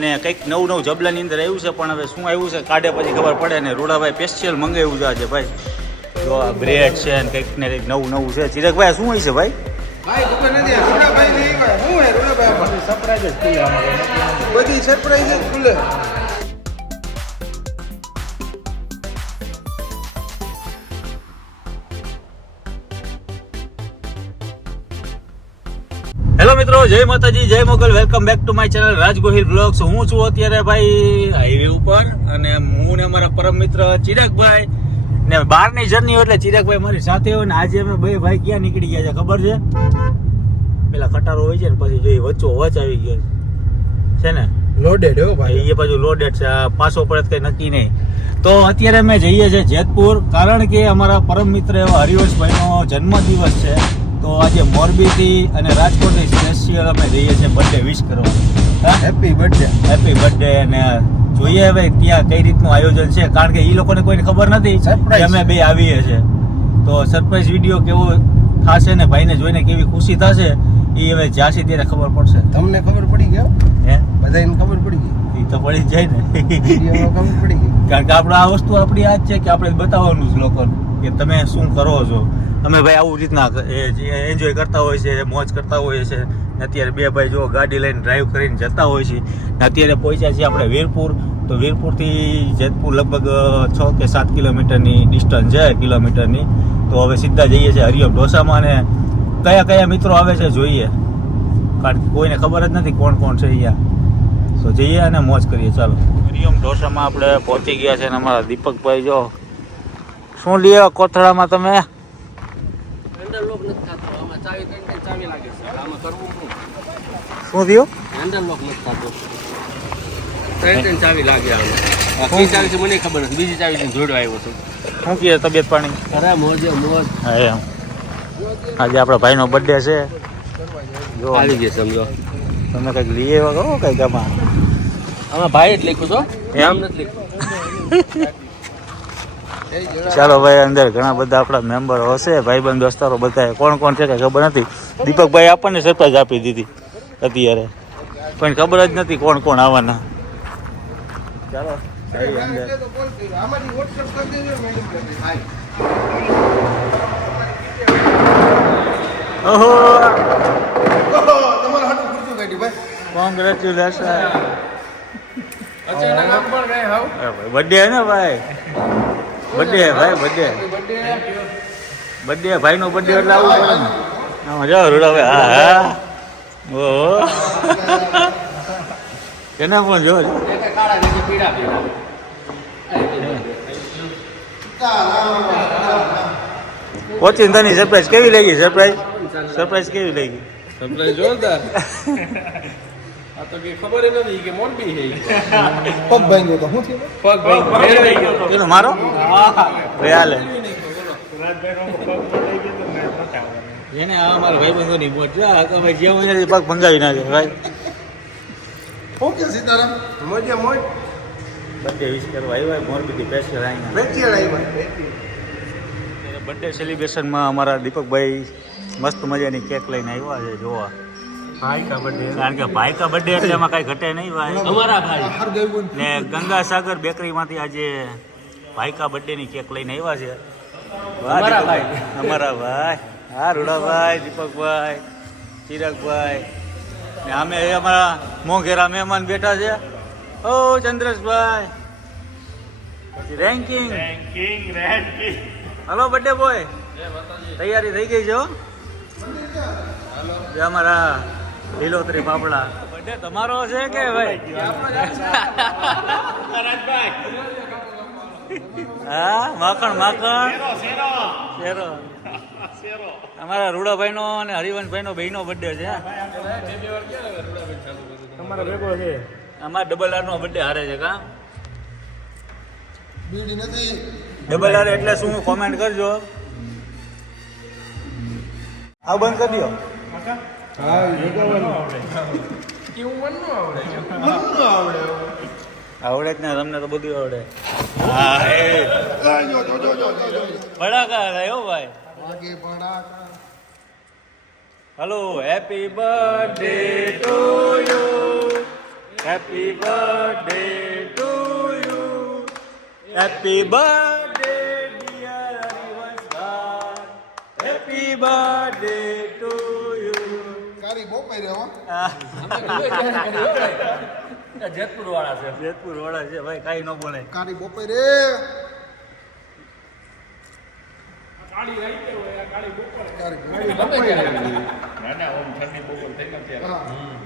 અને કંઈક નવું નવું જબલાની અંદર આવ્યું છે પણ હવે શું આવ્યું છે કાઢે પછી ખબર પડે ને રોડાભાઈ સ્પેશિયલ મંગાવ્યું છે આજે ભાઈ. જો આ બ્રેડ છે ને કંઈક ને કંઈક નવું નવું છે. ચિરકભાઈ શું હોય છે ભાઈ? બધી સરપ્રાઈઝ નથી હેલો મિત્રો જય માતાજી જય Mogal. Welcome back to my channel Raj Gohil blogs હું છું અત્યારે ભાઈ હાઈવે ઉપર અને હું ને અમારા પરમ મિત્ર ચિરાગભાઈ ને બહારની જર્ની એટલે ચિરાગભાઈ મારી સાથે હોય ને આજે અમે બે ભાઈ ક્યાં નીકળી ગયા છે ખબર છે? પેલા ખટારો હોય છે ને પછી જોઈ વચ્ચો વચ આવી ગયો છે. ને? લોડેડ હો ભાઈ. એ બાજુ લોડેડ છે પાછો પડે કઈ નક્કી નહીં. તો અત્યારે અમે જઈએ છીએ જેતપુર કારણ કે અમારા પરમ મિત્ર એવા હરિવંશભાઈનો જન્મદિવસ છે. તો આજે મોરબીથી અને રાજકોટની સ્પેશિયલ અમે જઈએ છીએ બર્થડે વિશ કરવા. હેપી બર્થડે હેપી બર્થડે અને જોઈએ હવે ત્યાં કઈ રીતનું આયોજન છે કારણ કે એ લોકોને કોઈને ખબર નથી. કે અમે બે આવીએ છીએ. તો સરપ્રાઈઝ વીડિયો કેવો થશે ને ભાઈને જોઈને કેવી ખુશી થશે એ હવે જ્યાંથી ત્યારે ખબર પડશે. તમને ખબર પડી ગયો હે? બધાને ખબર પડી ગઈ. એ તો પડી જ જાય ને. ખબર પડી ગઈ. કારણ કે આપણે આ વસ્તુ આપણી આ જ છે કે આપણે બતાવવાનું જ લોકોને કે તમે શું કરો છો. અમે ભાઈ આવું રીતના એન્જોય કરતા હોય છે, મોજ કરતા હોઈએ છે. ને અત્યારે બે ભાઈ જો ગાડી લઈને ડ્રાઈવ કરીને જતા હોય છે. ને અત્યારે પહોંચ્યા છીએ આપણે વીરપુર. તો વીરપુરથી જેતપુર લગભગ છ કે સાત કિલોમીટરની ડિસ્ટન્સ છે, કિલોમીટરની. તો હવે સીધા જઈએ છીએ હરિયમ ઢોસામાં અને કયા કયા મિત્રો આવે છે જોઈએ. કારણ કે કોઈને ખબર જ નથી કોણ કોણ છે અહીંયા. તો જઈએ અને મોજ કરીએ, ચાલો. હરિયમ ઢોસામાં આપણે પહોંચી ગયા છે અને અમારા દીપકભાઈ જો. શું લે કોથળામાં તમે? હેન્ડલ લોક નથી થતો. આમાં ચાવી કઈ ચાવી લાગે છે. આમાં કરવું શું? શું થયું? હેન્ડલ લોક નથી થતો. ત્રણ ત્રણ ચાવી લાગે આમાં. કઈ ચાવી છે મને ખબર નથી. બીજી ચાવી થી જોડવા આવ્યો છું. શું કહે તબિયત પાણી? અરે મોજે મોજ. હા એમ. આજે આપણા ભાઈનો બર્થડે છે. જો આવી ગઈ સમજો. તમે કંઈક લઈ આવ્યા કરો કંઈક આમાં? આમાં ભાઈ જ લખ્યું છો એમ? એમ નથી લખ્યું. ચાલો ભાઈ અંદર ઘણા બધા આપણા મેમ્બર હશે ભાઈબંધ દોસ્તારો બધા. કોણ કોણ છે કઈ ખબર નથી. દીપકભાઈ આપણને સરપ્રાઈઝ આપી દીધી અત્યારે. પણ ખબર જ નથી કોણ કોણ આવવાના. ચાલો ઓહો! કોંગ્રેચ્યુલેશન બર્થડે હે ને ભાઈ? બર્થડે ભાઈ બર્થડે બર્થડે ભાઈનો બર્થડે એટલે આવું પડે ને. આમાં જાઓ રૂડાભાઈ હા હા. ઓ એને પણ જો. પહોંચીને તની સરપ્રાઈઝ કેવી લાગી? સરપ્રાઈઝ સરપ્રાઈઝ કેવી લાગી? સરપ્રાઈઝ જોરદાર. તો કે ખબર નથી કે મોરબી છે પગ ભાંગ્યો તો શું થયું? પગ ભાઈ મેળવાઈ મારો ભાઈ એને આ મારા ભાઈબંધોની મોજ. છે આ તો ભાઈ જેમ હોય પગ ભંગાવી નાખે ભાઈ. ઓકે સીતારામ? મોજે મોજ. બર્થડે વિશ કરવા આવ્યા મોરબીથી સ્પેશિયલ આવીને. વેચી આવ્યા બર્થડે સેલિબ્રેશનમાં અમારા દીપકભાઈ મસ્ત મજાની કેક લઈને આવ્યા છે જોવા. ભાઈ કા બર્થડે કારણ કે ભાઈ કા બર્થડે એટલે એમાં કઈ ઘટે નહીં ભાઈ. અમારા ભાઈ. ને ગંગા સાગર બેકરી બેકરીમાંથી આજે ભાઈ કા બર્થડેની કેક લઈને આવ્યા છે. અમારા ભાઈ. અમારા ભાઈ. હા રૂડાભાઈ દીપકભાઈ ચિરાગભાઈ. ને અમે અમારા મોંઘેરા મહેમાન બેઠા છે. ઓ ચંદ્રેશભાઈ. પછી ranking ranking hello birthday boy તૈયારી થઈ ગઈ છે હો? અમારા લીલોતરી પાપડા બર્થડે તમારો છે કે ભાઈ? હા માખણ માખણ. શેરો. અમારા રૂડાભાઈ નો અને હરિવંશભાઈ નો બેનો બર્થડે છે તમારો ભેગો છે. અમારા ડબલ આર નો બર્થડે હારે છે કા? બીડી નથી. ડબલ આર એટલે શું? કોમેન્ટ કરજો. આ બંધ કરી દો. હા. કેવું મનનું આવડે. મનનું આવડે આવડે જ ને તમને તો બધું આવડે. હા એ. જો જો ભડાકા ભાઈ. વાગે પડાકા hello happy birthday to you happy birthday to you happy birthday dear Harivansh happy birthday કારી રહ્યો જેતપુર વાળા છે. જેતપુર વાળા છે ભાઈ કાંઈ ન બોલે. કાળી બપોરે. રે.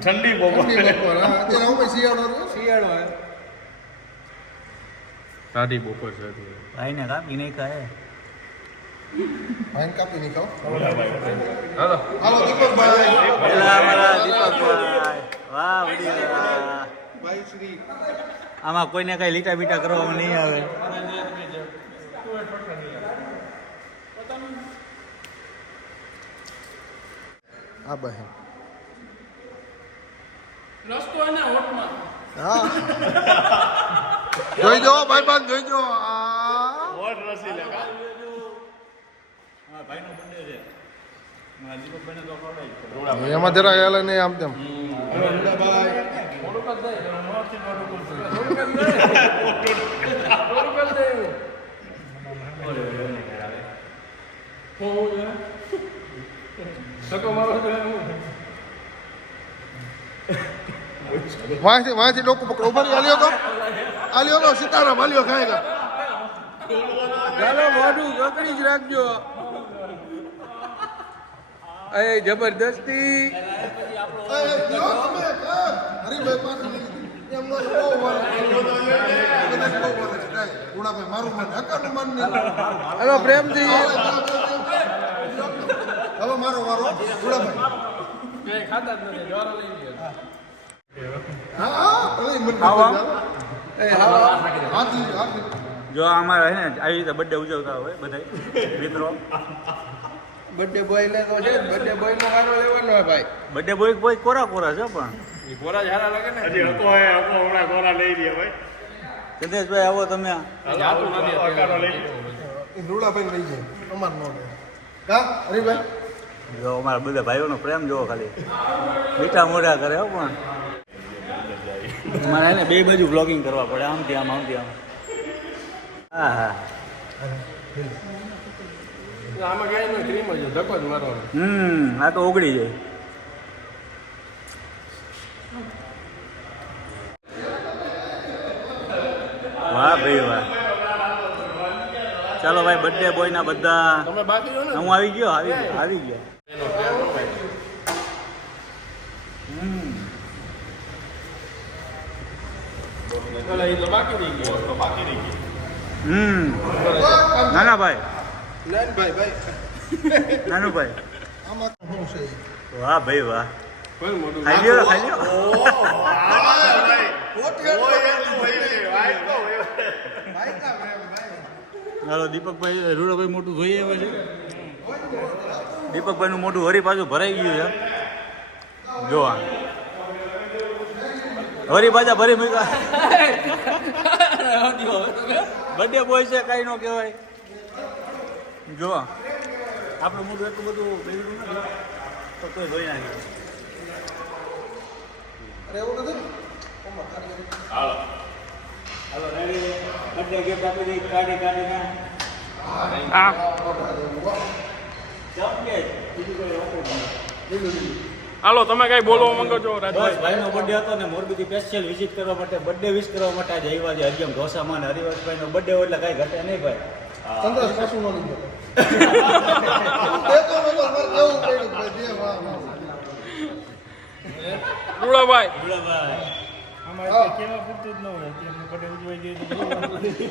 ઠંડી ઠંડી બપોર. હા. અત્યારે હું શિયાળો શિયાળો સાદી બપોર છે ભાઈ ને કાપી નહીં ખાય. ભાઈને કાપી ખાઓ હાલો હાલો દીપકભાઈ પેલા અમારા દીપકભાઈ વાહ વડીલા ભાઈ શ્રી આમાં કોઈને કઈ લીટા બીટા કરવામાં નહીં આવે આ બહેન હા જોઈ જો ભાઈ બંધ જોઈ જો આ હોટ રસી લેગા એમાં જરા હેલે નહીં આમ તેમ. વાંચી વાંચી ડોકું પકડો. ઊભા આલ્યો તો. આલ્યો તો સીતારામ આલ્યો ખાય ચાલો મોઢું ચોકડી જ રાખજો. એ જબરદસ્તી. હેલો પ્રેમજી. હવે મારો વારો. ગુણાભાઈ ખાતા જ નથી જોરો લઈ લ્યો હા હા મન હા હા હાથી. જો અમારે હે ને આવી રીતે બર્થડે ઉજવતા હોય બધા મિત્રો. બર્થડે બોય ને તો છે બર્થડે બોય નો હારો લેવાનો હોય ભાઈ. બર્થડે બોય બોય કોરા કોરા છે પણ? એ કોરા જ હારા લાગે ને. હજી હતો હે હતો હમણાં કોરા લઈ લે ભાઈ. ચંદ્રેશભાઈ આવો તમે. જાતું નથી અકારો લઈ એ રૂડાભાઈ લઈ જાય અમાર નો લે. કા હરીભાઈ જો અમારા બધા ભાઈઓનો પ્રેમ જોવો ખાલી. મીઠા મોઢા કરે હો પણ. અમારે એને બે બાજુ બ્લોગિંગ કરવા પડે આમથી આમ આમથી આમ. હા હા. આમાં કઈ નહીં ક્રીમ જ ધક્કો જ મારવાનો. હમ આ તો ઓગળી જાય. વાહ ભાઈ વાહ. ચાલો ભાઈ બર્થડે બોય ના બધા તમે બાકી છો ને? હું આવી ગયો આવી ગયો આવી ગયો. બાકી રહી ગયો. બાકી રહી ગયો. હમ. નાના ભાઈ ના ભાઈ. ભાઈ નાનું ભાઈ આમાં શું છે? વાહ ભાઈ વાહ. કોઈ મોટું ખાઈ લ્યો ખાઈ લ્યો. ચાલો દીપકભાઈ રૂડાભાઈ મોટું જોઈએ હવે છે. દીપકભાઈનું મોટું હરી પાછું ભરાઈ ગયું છે. જોવા. હરી પાછા ભરી મૂક્યા. બર્થડે બોય છે કાંઈ ન કહેવાય. જો આપણું મોટું એટલું બધું બેગડું નથી તો કોઈ ધોઈ નાખ્યું અરે એવું નથી? હાલો. હાલો રેડી બર્થડે ગિફ્ટ આપી દઈ કાઢી કાઢીને કે? બીજું કોઈ હોતું નથી. હાલો તમે કઈ બોલવા માંગો છો બસ ભાઈનો બર્થડે હતો ને મોરબીથી સ્પેશિયલ વિઝિટ કરવા માટે બર્થડે વિશ કરવા માટે આજે આવ્યા છે હરિયમ ઢોસામાં ને હરિવંશભાઈનો બર્થડે એટલે કઈ ઘટે નહીં ભાઈ. ચંદ્રસ પાછું ન લીધો. એ તો નતો મારે કેવું પડ્યું ભાઈ બે વાહ વાહ રૂડાભાઈ.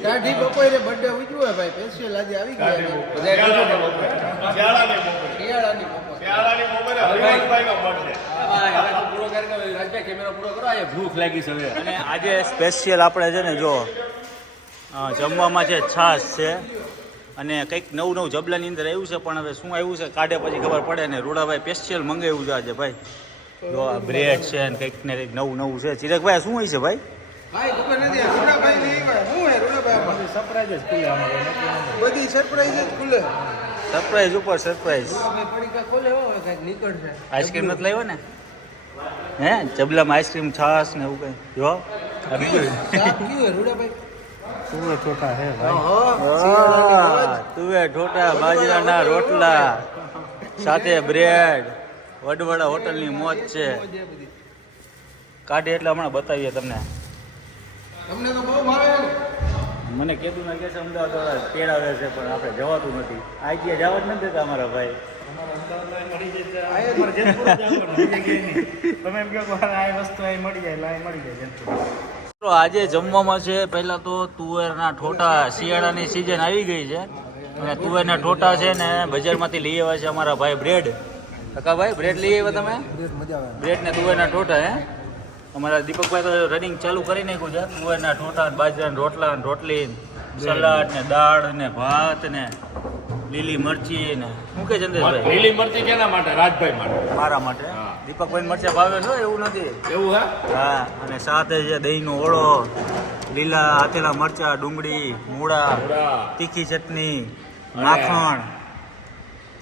કાઢી બપોરે બર્થડે ઉજવો ભાઈ સ્પેશિયલ આજે આવી ગયા શિયાળાની બપોર. ભૂખ લાગી છે અને આજે સ્પેશિયલ આપણે છે ને જો જમવામાં છે છાશ છે અને કંઈક નવું નવું જબલાની અંદર આવ્યું છે પણ હવે શું આવ્યું છે કાઢે પછી ખબર પડે ને. રોડાભાઈ સ્પેશિયલ મંગાવ્યું છે આજે ભાઈ. જો આ બ્રેડ છે ને કંઈક ને કંઈક નવું નવું છે. ચિરકભાઈ શું હોય છે ભાઈ? ભાઈ ખબર નથી આ રૂડાભાઈ ને એવા શું હે રૂડાભાઈ સરપ્રાઈઝ ખુલ્લે બધી સરપ્રાઈઝ ખુલે. સરપ્રાઈઝ ઉપર સરપ્રાઈઝ આઈસ્ક્રીમ નથી લાવ્યો ને? હે? ચબલામાં આઈસ્ક્રીમ છાસ ને એવું કઈ? જો. બીજું શાક હે તુવે બાજરાના રોટલા. સાથે બ્રેડ વડવડા હોટલની મોજ છે. એ એટલે હમણાં બતાવીએ તમને. તમને તો બહુ ભાવે મને કીધું ને કે છે અમદાવાદ વાળા તેડાવે છે પણ આપણે જવાતું નથી. આ ગયા જવા જ નથી દેતા અમારા ભાઈ. આજે જમવામાં છે પહેલા તો તુવેરના ઠોટા શિયાળાની સિઝન આવી ગઈ છે. અને તુવેરના ઠોટા છે ને બજારમાંથી લઈ આવ્યા છે અમારા ભાઈ બ્રેડ. કાકા ભાઈ બ્રેડ લઈ આવ્યા તમે? મજા આવે. બ્રેડ ને તુવેરના ઠોટા હે? અમારા દીપકભાઈ તો રનિંગ ચાલુ કરી નાખ્યું છે. તુવેરના ઠોટા બાજરા રોટલા રોટલી સલાડ ને દાળ ને ભાત ને લીલી મરચી ને શું કે ચંદ્રેશભાઈ લીલી મરચી કેના માટે? રાજભાઈ માટે. મારા માટે. દીપકભાઈ મરચા ભાવે છે એવું નથી? એવું હે? હા અને સાથે છે દહીંનો ઓળો લીલા આથેલા મરચા ડુંગળી મૂળા તીખી ચટણી માખણ.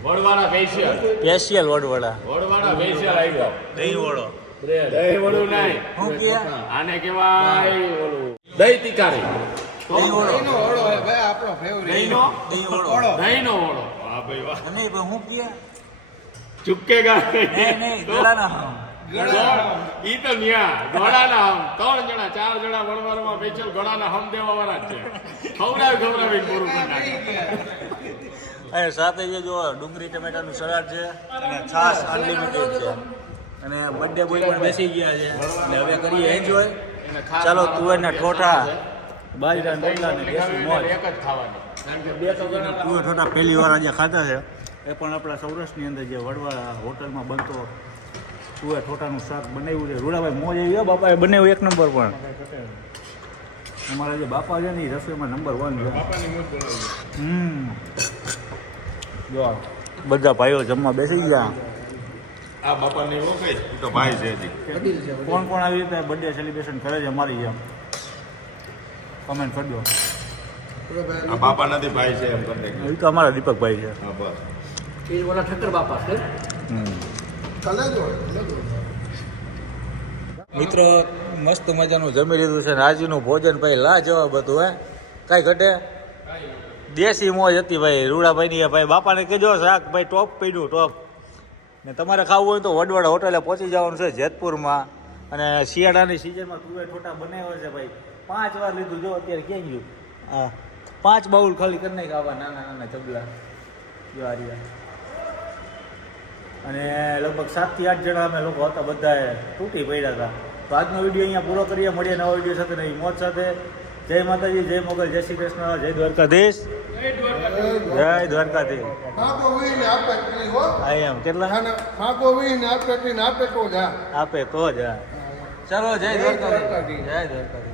Vadvala facial special Vadvala. Vadvala facial ગયો દહીં ઓળો દહીં વડું નહીં શું કે? આને કહેવાય ઓલું. દહીં તિકારી દહીં ઓળો. ઓળો હે ભાઈ આપણો ફેવરેટ દહીંનો? દહીં ઓળો. દહીંનો ઓળો. વાહ ભાઈ વાહ. અને પણ હું કે? ચૂપકેગા નહીં નહીં ગળાના ઈ તો ન્યા ગળાના હમ. ત્રણ જણા ચાર જણા વડવાળામાં ફેશિયલ ગળાના હમ દેવા વાળા છે. ખવડાવી ખવડાવીને પૂરું કરી નાખે. સાથે જે જો ડુંગળી ટમેટાનું સલાડ છે અને છાશ અનલિમિટેડ છે. અને બર્થડે બોય પણ બેસી ગયા છે. એટલે હવે કરીએ એન્જોય ચાલો તુવેરના ઠોઠા. બાજરાના રોટલા ને દેશી મોજ. એક જ ખાવાની. કારણ કે બે તો તુવેર ઠોઠા પહેલી વાર આજે ખાધા છે. એ પણ આપણા સૌરાષ્ટ્રની અંદર જે વડવા હોટલમાં બનતો તુવેર ઠોઠાનું શાક બનાવ્યું છે. રૂડાભાઈ મોજ એવી હો બાપાએ બનાવ્યું એક નંબર પણ. અમારા જે બાપા છે ને એ રસોઈમાં નંબર વન છે. હમ. જો બધા ભાઈઓ જમવા બેસી ગયા. આ બાપાને એવું કઈ તો ભાઈ છે હજી. કોણ કોણ આવી રીતે બર્થડે સેલિબ્રેશન કરે છે અમારી જેમ કમેન્ટ કરજો આ બાપા નથી ભાઈ છે એમ કરી એ તો અમારા દીપકભાઈ છે. હા બસ. એ બોલા ઠક્કર બાપા છે. મિત્રો મસ્ત મજાનું જમી લીધું છે ને આજનું ભોજન ભાઈ લાજવાબ હતું હે? કાંઈ ઘટે? દેશી મોજ હતી ભાઈ રૂડાભાઈની ભાઈ. બાપાને કહેજો શાક ભાઈ ટોપ પડ્યું ટોપ. ને તમારે ખાવું હોય તો વડવડ હોટલે પહોંચી જવાનું છે જેતપુરમાં. અને શિયાળાની સિઝનમાં તુવેર ઠોટા બનાવ્યો છે ભાઈ. પાંચ વાર લીધું જો, અત્યારે ક્યાં ગયું? હા. પાંચ બાઉલ ખાલી કરી નાખ્યા આવા નાના નાના ચબલા જો આ અને લગભગ સાતથી આઠ જણા અમે લોકો હતા, બધાએ તૂટી પડ્યા હતા. તો આજનો વીડિયો અહીંયા પૂરો કરીએ, મળીએ નવા વીડિયો સાથે નહીં મોજ સાથે. જય માતાજી જય મોગલ જય શ્રી કૃષ્ણ જય દ્વારકાધીશ. જય દ્વારકાધીશ. એટલી એમ કેટલા? આપે ને આપે તો જા. આપે તો જ. હા. ચાલો જય દ્વારકાધીશ. જય દ્વારકાધીશ.